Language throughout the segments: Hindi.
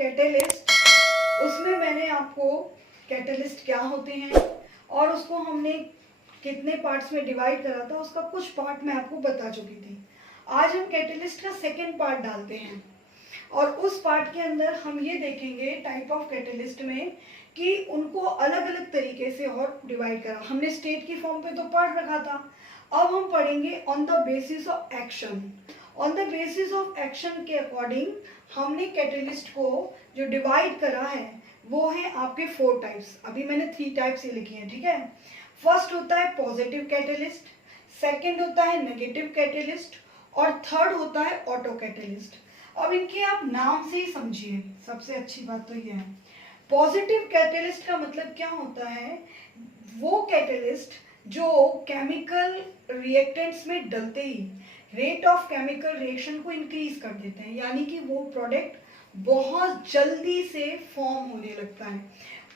कैटेलिस्ट, उसमें मैंने आपको कैटेलिस्ट क्या होते हैं और उसको हमने कितने पार्ट्स में डिवाइड करा था उसका कुछ पार्ट मैं आपको बता चुकी थी। आज हम कैटेलिस्ट का सेकेंड पार्ट डालते हैं और उस पार्ट के अंदर हम ये देखेंगे टाइप ऑफ कैटेलिस्ट में कि उनको अलग अलग तरीके से और डिवाइड करा। हमने स्टेट की फॉर्म पे तो पढ़ रखा था, अब हम पढ़ेंगे on the basis of action. On the basis of action के अकॉर्डिंग हमने कैटेलिस्ट को जो डिवाइड करा है वो है आपके 4 टाइप्स। अभी मैंने 3 टाइप्स ही लिखी हैं, ठीक है। फर्स्ट होता है पॉजिटिव कैटेलिस्ट, सेकेंड होता है नेगेटिव कैटेलिस्ट और थर्ड होता है ऑटो कैटेलिस्ट। अब इनके आप नाम से ही समझिए, सबसे अच्छी बात तो यह है। पॉजिटिव कैटेलिस्ट का मतलब क्या होता है, वो कैटेलिस्ट जो केमिकल रिएक्टेंट्स में डलते ही रेट ऑफ केमिकल रिएक्शन को इंक्रीज कर देते हैं, यानी कि वो प्रोडक्ट बहुत जल्दी से फॉर्म होने लगता है,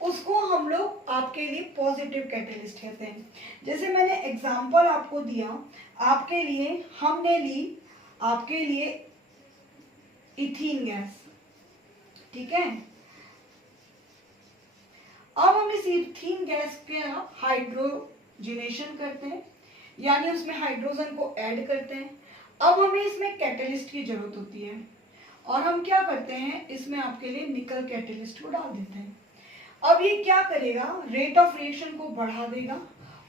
उसको हम लोग आपके लिए पॉजिटिव कैटेलिस्ट कहते हैं। जैसे मैंने एग्जांपल आपको दिया, आपके लिए हमने ली आपके लिए इथीन गैस, ठीक है। अब हम इस इथीन गैस के हाइड्रोजनेशन करते हैं, यानी उसमें हाइड्रोजन को ऐड करते हैं। अब हमें इसमें कैटेलिस्ट की जरूरत होती है और हम क्या करते हैं, इसमें आपके लिए निकल कैटेलिस्ट को डाल देते हैं। अब ये क्या करेगा, रेट ऑफ रिएक्शन को बढ़ा देगा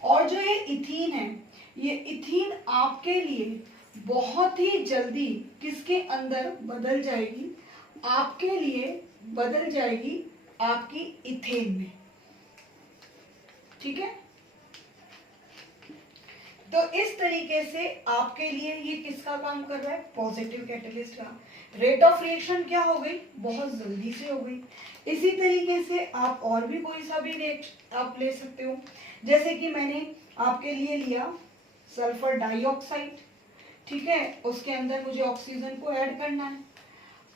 और जो ये इथीन है, ये इथीन आपके लिए बहुत ही जल्दी किसके अंदर बदल जाएगी, आपके लिए बदल जाएगी आपकी इथेन में, ठीक है। तो इस तरीके से आपके लिए ये किसका काम कर रहा है, पॉजिटिव कैटेलिस्ट का। रेट ऑफ रिएक्शन क्या हो गई, बहुत जल्दी से हो गई। इसी तरीके से आप और भी कोई सा भी रिएक्शन आप ले सकते हो, जैसे कि मैंने आपके लिए लिया सल्फर डाइऑक्साइड, ठीक है, उसके अंदर मुझे ऑक्सीजन को ऐड करना है।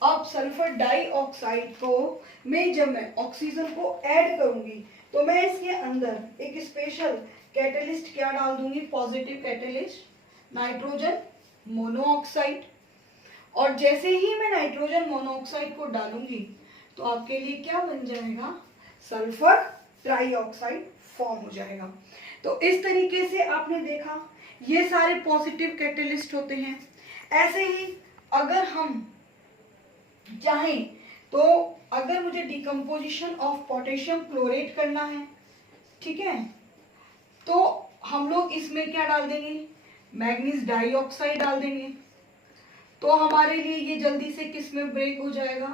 अब सल्फर डाइऑक्साइड को जब मैं ऑक्सीजन को ऐड करूंगी तो मैं इसके अंदर एक स्पेशल कैटेलिस्ट क्या डाल दूंगी, पॉजिटिव कैटेलिस्ट नाइट्रोजन मोनोऑक्साइड। और जैसे ही मैं नाइट्रोजन मोनोऑक्साइड को डालूंगी तो आपके लिए क्या बन जाएगा, सल्फर ट्राइऑक्साइड फॉर्म हो जाएगा। तो इस तरीके से आपने देखा ये सारे पॉजिटिव कैटेलिस्ट होते हैं। ऐसे ही अगर हम चाहें तो अगर मुझे डिकम्पोजिशन ऑफ पोटेशियम क्लोरेट करना है, ठीक है, तो हम लोग इसमें क्या डाल देंगे, मैग्नीज डाइऑक्साइड डाल देंगे, तो हमारे लिए ये जल्दी से किस में ब्रेक हो जाएगा,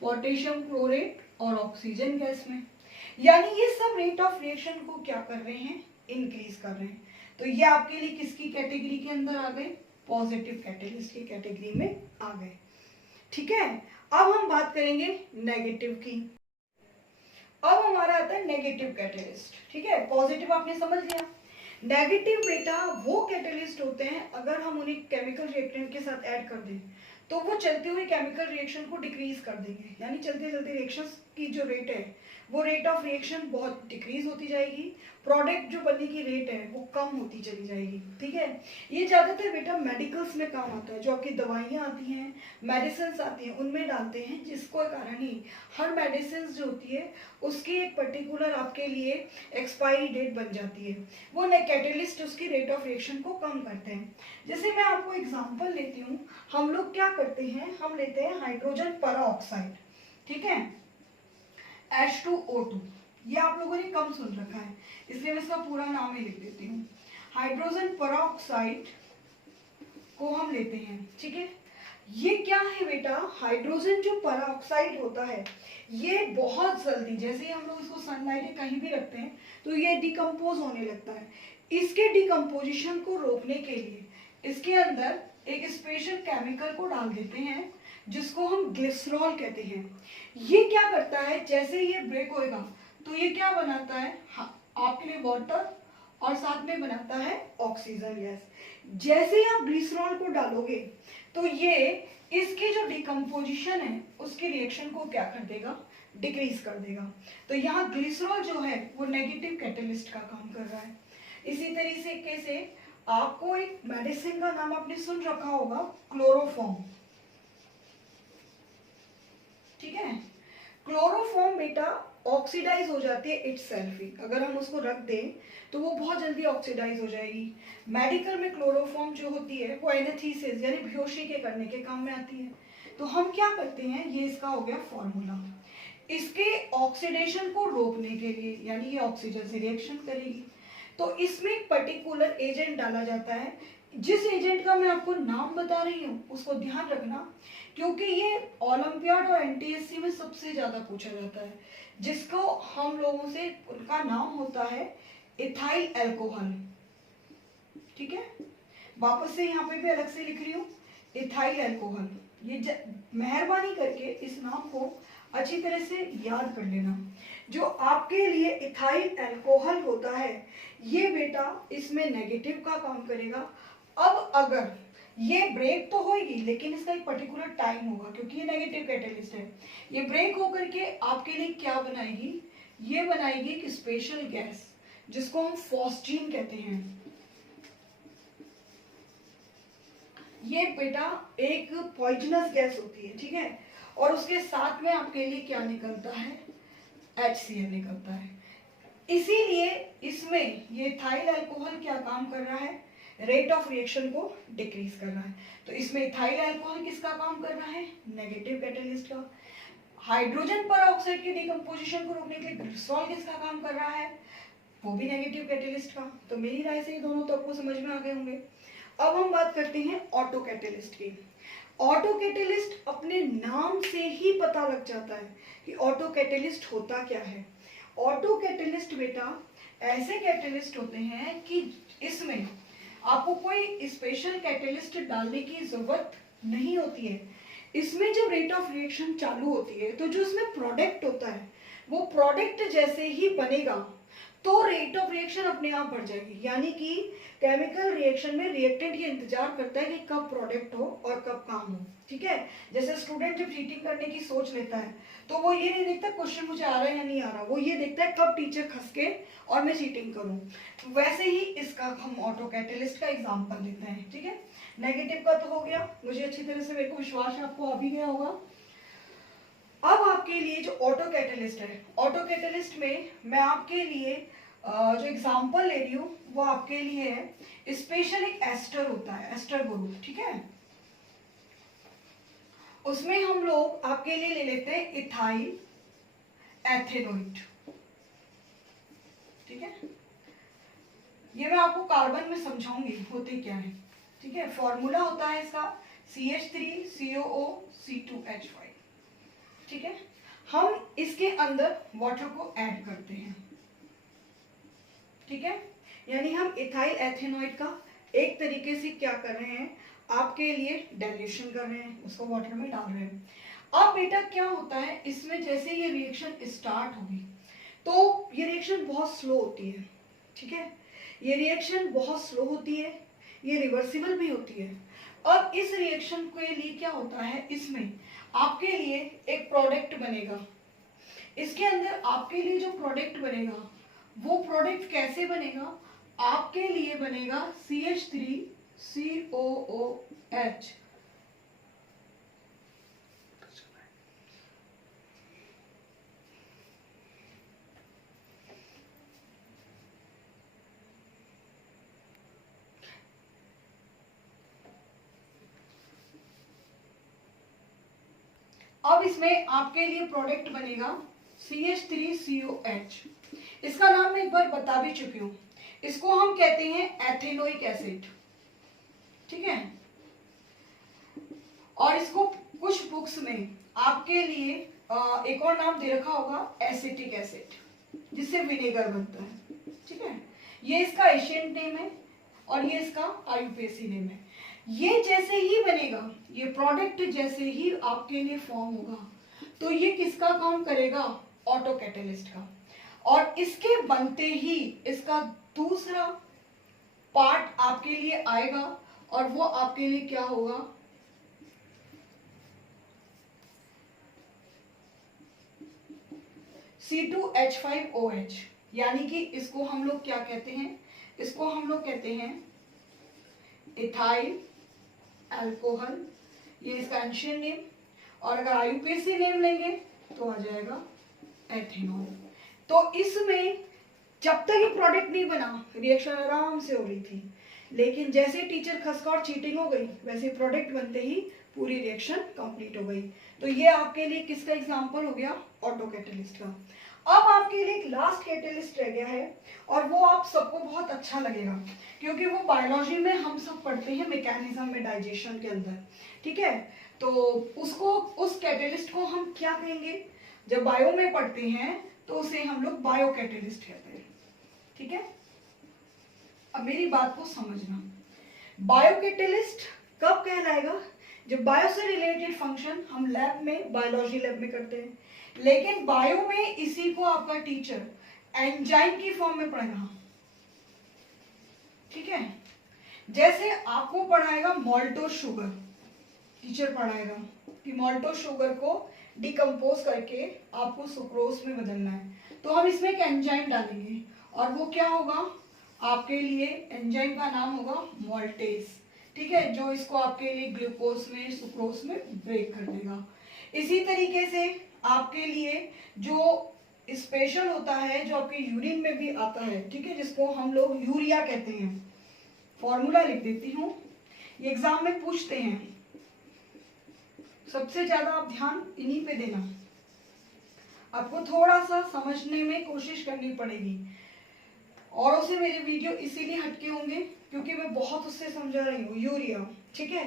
पोटेशियम क्लोरेट और ऑक्सीजन गैस में। यानी ये सब रेट ऑफ रिएक्शन को क्या कर रहे हैं, इंक्रीज कर रहे हैं। तो ये आपके लिए किसकी कैटेगरी के अंदर आ गए, पॉजिटिव कैटेलिस्ट की कैटेगरी में आ गए, ठीक है। अब हम बात करेंगे नेगेटिव की। अब हमारा आता है नेगेटिव कैटेलिस्ट, ठीक है। पॉजिटिव आपने समझ लिया, नेगेटिव बेटा वो कैटेलिस्ट होते हैं अगर हम उन्हें केमिकल रिएक्टेंट के साथ ऐड कर दें तो वो चलते हुए केमिकल रिएक्शन को डिक्रीज कर देंगे, यानी चलते चलते रिएक्शंस की जो रेट है वो रेट ऑफ रिएक्शन बहुत डिक्रीज होती जाएगी, प्रोडक्ट जो बनने की रेट है वो कम होती चली जाएगी, ठीक है। ये ज़्यादातर बेटा मेडिकल्स में काम आता है, जो आपकी दवाइयाँ आती हैं, मेडिसिन आती हैं, उनमें डालते हैं, जिसको कारण ही हर मेडिसिन जो होती है उसकी एक पर्टिकुलर आपके लिए एक्सपायरी डेट बन जाती है, वो कैटेलिस्ट उसकी रेट ऑफ रिएक्शन को कम करते हैं। जैसे मैं आपको एग्जांपल लेती हूँ, हम लोग क्या करते हैं, हम लेते हैं हाइड्रोजन परऑक्साइड, ठीक है, H2O2, ये आप लोगों ने कम सुन रखा है इसलिए मैं इसका पूरा नाम ही लिख देती हूँ। हाइड्रोजन परऑक्साइड को हम लेते हैं, ठीक है। ये क्या है बेटा, हाइड्रोजन जो परऑक्साइड होता है ये बहुत जल्दी, जैसे ही हम लोग इसको सनलाइट कहीं भी रखते हैं तो ये डिकम्पोज होने लगता है। इसके डिकम्पोजिशन को रोकने के लिए इसके अंदर एक स्पेशल केमिकल को डाल देते हैं जिसको हम ग्लिसरॉल कहते हैं। ये क्या करता है, जैसे ये ब्रेक होएगा तो ये क्या बनाता है, आपके लिए वाटर और साथ में बनाता है ऑक्सीजन गैस। जैसे ही आप ग्लिसरॉल को डालोगे तो ये इसकी जो डिकम्पोजिशन है उसकी रिएक्शन को क्या कर देगा, डिक्रीज कर देगा। तो यहाँ ग्लिसरॉल जो है वो नेगेटिव कैटेलिस्ट का काम कर रहा है। इसी तरीके से आपको एक मेडिसिन का नाम आपने सुन रखा होगा, क्लोरोफॉर्म, ठीक है। क्लोरोफॉर्म बेटा ऑक्सीडाइज हो जाती है इटसेल्फ ही, अगर हम उसको रख दें तो वो बहुत जल्दी ऑक्सीडाइज हो जाएगी। मेडिकल में क्लोरोफॉर्म जो होती है वो एनेस्थीसिस यानी बेहोशी के करने के काम में आती है। तो हम क्या करते हैं, ये इसका हो गया फॉर्मूला, इसके ऑक्सीडेशन को रोकने के लिए, यानी ये ऑक्सीजन से रिएक्शन करेगी, तो इसमें एक पर्टिकुलर एजेंट डाला जाता है। जिस एजेंट का मैं आपको नाम बता रही हूँ उसको ध्यान रखना, क्योंकि ये ओलंपियाड और एनटीएससी में सबसे ज्यादा पूछा जाता है, जिसको हम लोगों से, उनका नाम होता है इथाइल अल्कोहल। ठीक है, वापस से यहाँ पे भी अलग से लिख रही हूँ, इथाइल अल्कोहल। ये मेहरबानी करके इस नाम को अच्छी तरह से याद कर लेना। जो आपके लिए इथाइल अल्कोहल होता है ये बेटा इसमें नेगेटिव का काम करेगा। अब अगर ये ब्रेक तो होगी लेकिन इसका एक पर्टिकुलर टाइम होगा, क्योंकि ये नेगेटिव कैटेलिस्ट है। ये ब्रेक होकर के आपके लिए क्या बनाएगी, ये बनाएगी एक स्पेशल गैस जिसको हम फॉस्टीन कहते हैं। ये बेटा एक पॉइजनस गैस होती है, ठीक है, और उसके साथ में आपके लिए क्या निकलता है, HCl निकलता है। इसीलिए इसमें ये इथाइल अल्कोहल क्या काम कर रहा है, रेट ऑफ रिएक्शन को डिक्रीज कर रहा है। तो इसमें इथाइल अल्कोहल किसका काम कर रहा है, नेगेटिव कैटेलिस्ट का। हाइड्रोजन परऑक्साइड की डिकम्पोजिशन को रोकने के लिए ग्लिसरॉल किसका काम कर रहा है, वो भी नेगेटिव कैटेलिस्ट का। तो मेरी राय से ये दोनों तो आपको समझ में आ गए होंगे। अब हम बात करते हैं ऑटो कैटेलिस्ट की। ऑटो कैटेलिस्ट अपने नाम से ही पता लग जाता है कि ऑटो कैटेलिस्ट होता क्या है। ऑटो कैटेलिस्ट बेटा ऐसे कैटेलिस्ट होते हैं कि इसमें आपको कोई स्पेशल कैटेलिस्ट डालने की जरूरत नहीं होती है। इसमें जब रेट ऑफ रिएक्शन चालू होती है तो जो इसमें प्रोडक्ट होता है वो प्रोडक्ट जैसे ही बनेगा तो रेट ऑफ रिएक्शन अपने आप बढ़ जाएगी। यानी कि केमिकल रिएक्शन में रिएक्टेंट ये इंतजार करता है कि कब प्रोडक्ट हो और कब काम हो। ठीक है, जैसे स्टूडेंट जब चीटिंग करने की सोच लेता है तो वो ये नहीं देखता क्वेश्चन मुझे आ रहा है या नहीं आ रहा, वो ये देखता है कब टीचर खसके और मैं चीटिंग करूं। वैसे ही इसका हम ऑटो कैटेलिस्ट का एग्जांपल लेते हैं। ठीक है, नेगेटिव का तो हो गया, मुझे अच्छी तरह से, मेरे को विश्वास है आपको आ भी गया होगा। अब आपके लिए जो ऑटो कैटेलिस्ट है, ऑटो कैटेलिस्ट में मैं आपके लिए जो एग्जांपल ले रही हूँ वो आपके लिए है स्पेशल एक एस्टर होता है, एस्टर ग्रुप। ठीक है, उसमें हम लोग आपके लिए ले लेते हैं इथाइल एथेनोइट। ठीक है, ये मैं आपको कार्बन में समझाऊंगी होते क्या है। ठीक है, फॉर्मूला होता है इसका CH3COO C2H5। ठीक है, हम इसके अंदर वाटर को ऐड करते हैं। ठीक है, यानी हम इथाइल एथेनॉइड का एक तरीके से क्या कर रहे हैं, आपके लिए डाइल्यूशन कर रहे हैं, उसको वाटर में डाल रहे हैं। अब बेटा क्या होता है, इसमें जैसे ये रिएक्शन स्टार्ट होगी तो ये रिएक्शन बहुत स्लो होती है। ठीक है, ये रिएक्शन बहुत स्लो होती है, ये रिवर्सिबल भी होती है। अब इस रिएक्शन के लिए क्या होता है, इसमें आपके लिए एक प्रोडक्ट बनेगा। इसके अंदर आपके लिए जो प्रोडक्ट बनेगा वो प्रोडक्ट कैसे बनेगा, आपके लिए बनेगा CH3COOH। अब इसमें आपके लिए प्रोडक्ट बनेगा CH3COH। इसका नाम मैं एक बार बता भी चुकी हूं, इसको हम कहते हैं एथेनोइक एसिड। ठीक है, और इसको कुछ बुक्स में आपके लिए एक और नाम दे रखा होगा एसिटिक एसिड, जिससे विनेगर बनता है। ठीक है, ये इसका एशियन नेम है और ये इसका IUPAC नेम है। ये जैसे ही बनेगा, ये प्रोडक्ट जैसे ही आपके लिए फॉर्म होगा तो ये किसका काम करेगा, ऑटो कैटेलिस्ट का। और इसके बनते ही इसका दूसरा पार्ट आपके लिए आएगा और वो आपके लिए क्या होगा, C2H5OH। यानी कि इसको हम लोग क्या कहते हैं, इसको हम लोग कहते हैं इथाइल अल्कोहल, ये इसका एंशियन नेम। और अगर IUPAC नेम लेंगे तो आ जाएगा एथेनॉल। तो इसमें जब तक ये प्रोडक्ट नहीं बना रिएक्शन आराम से हो रही थी, लेकिन जैसे टीचर खसका और चीटिंग हो गई वैसे प्रोडक्ट बनते ही पूरी रिएक्शन कंप्लीट हो गई। तो ये आपके लिए किसका एग्जांपल हो गया, ऑटो कैटलिस्ट का। अब आपके लिए एक लास्ट कैटलिस्ट रह गया है और वो आप सबको बहुत अच्छा लगेगा क्योंकि वो बायोलॉजी में हम सब पढ़ते हैं मैकेनिज्म में डाइजेशन के अंदर, ठीक है। तो उसको उस कैटलिस्ट को हम क्या कहेंगे, जब बायो में पढ़ते हैं तो उसे हम लोग बायो कैटलिस्ट कहते हैं, ठीक है। अब मेरी बात को समझना, बायो कैटलिस्ट कब कहलाएगा, जब बायो से रिलेटेड फंक्शन हम लैब में बायोलॉजी लैब में करते हैं, लेकिन बायो में इसी को आपका टीचर एंजाइम की फॉर्म में पढ़ेगा, ठीक है। जैसे आपको पढ़ाएगा मॉल्टोज शुगर, टीचर पढ़ाएगा कि मॉल्टोज शुगर को डिकम्पोज करके आपको सुक्रोज में बदलना है, तो हम इसमें एक एंजाइम डालेंगे और वो क्या होगा, आपके लिए एंजाइम का नाम होगा मॉल्टेज, ठीक है, जो इसको आपके लिए ग्लूकोज में सुक्रोज में ब्रेक कर देगा। इसी तरीके से आपके लिए जो स्पेशल होता है जो आपके यूरिन में भी आता है, ठीक है, जिसको हम लोग यूरिया कहते हैं, फॉर्मूला लिख देती हूँ, ये एग्जाम में पूछते हैं, सबसे ज्यादा आप ध्यान इन्हीं पे देना, आपको थोड़ा सा समझने में कोशिश करनी पड़ेगी। औरों से मेरे वीडियो इसीलिए हटके होंगे क्योंकि मैं बहुत उससे समझा रही हूँ, यूरिया, ठीक है।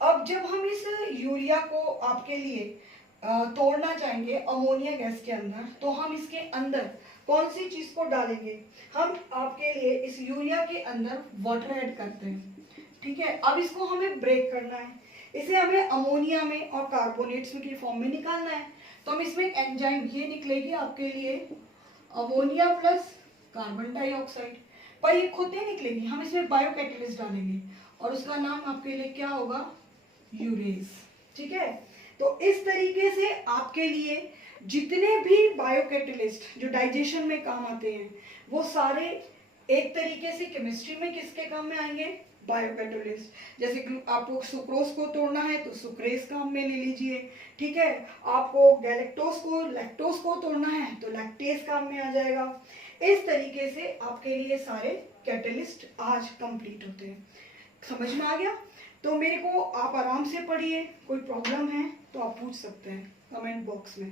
अब जब हम इस यूरिया को आपके लिए तोड़ना चाहेंगे अमोनिया गैस के अंदर, तो हम इसके अंदर कौन सी चीज को डालेंगे, हम आपके लिए इस यूरिया के अंदर वाटर ऐड करते हैं, ठीक है। अब इसको हमें ब्रेक करना है, इसे हमें अमोनिया में और कार्बोनेट्स की फॉर्म में निकालना है, तो हम इसमें एंजाइम ये निकलेगी आपके लिए अमोनिया प्लस कार्बन डाइऑक्साइड, पर ये खुद नहीं निकलेगी, हम इसमें बायो कैटलिस्ट डालेंगे और उसका नाम आपके लिए क्या होगा, यूरेज, ठीक है। तो इस तरीके से आपके लिए जितने भी बायो कैटलिस्ट जो डाइजेशन में काम आते हैं वो सारे एक तरीके से केमिस्ट्री में किसके काम में आएंगे, बायो कैटलिस्ट। जैसे आपको सुक्रोज को तोड़ना है तो सुक्रेज काम में ले लीजिए, ठीक है। आपको गैलेक्टोज को लैक्टोज को तोड़ना है तो लैक्टेज काम में आ जाएगा। इस तरीके से आपके लिए सारे कैटलिस्ट आज कंप्लीट होते हैं। समझ में आ गया? तो मेरे को आप आराम से पढ़िए, कोई प्रॉब्लम है तो आप पूछ सकते हैं कमेंट बॉक्स में।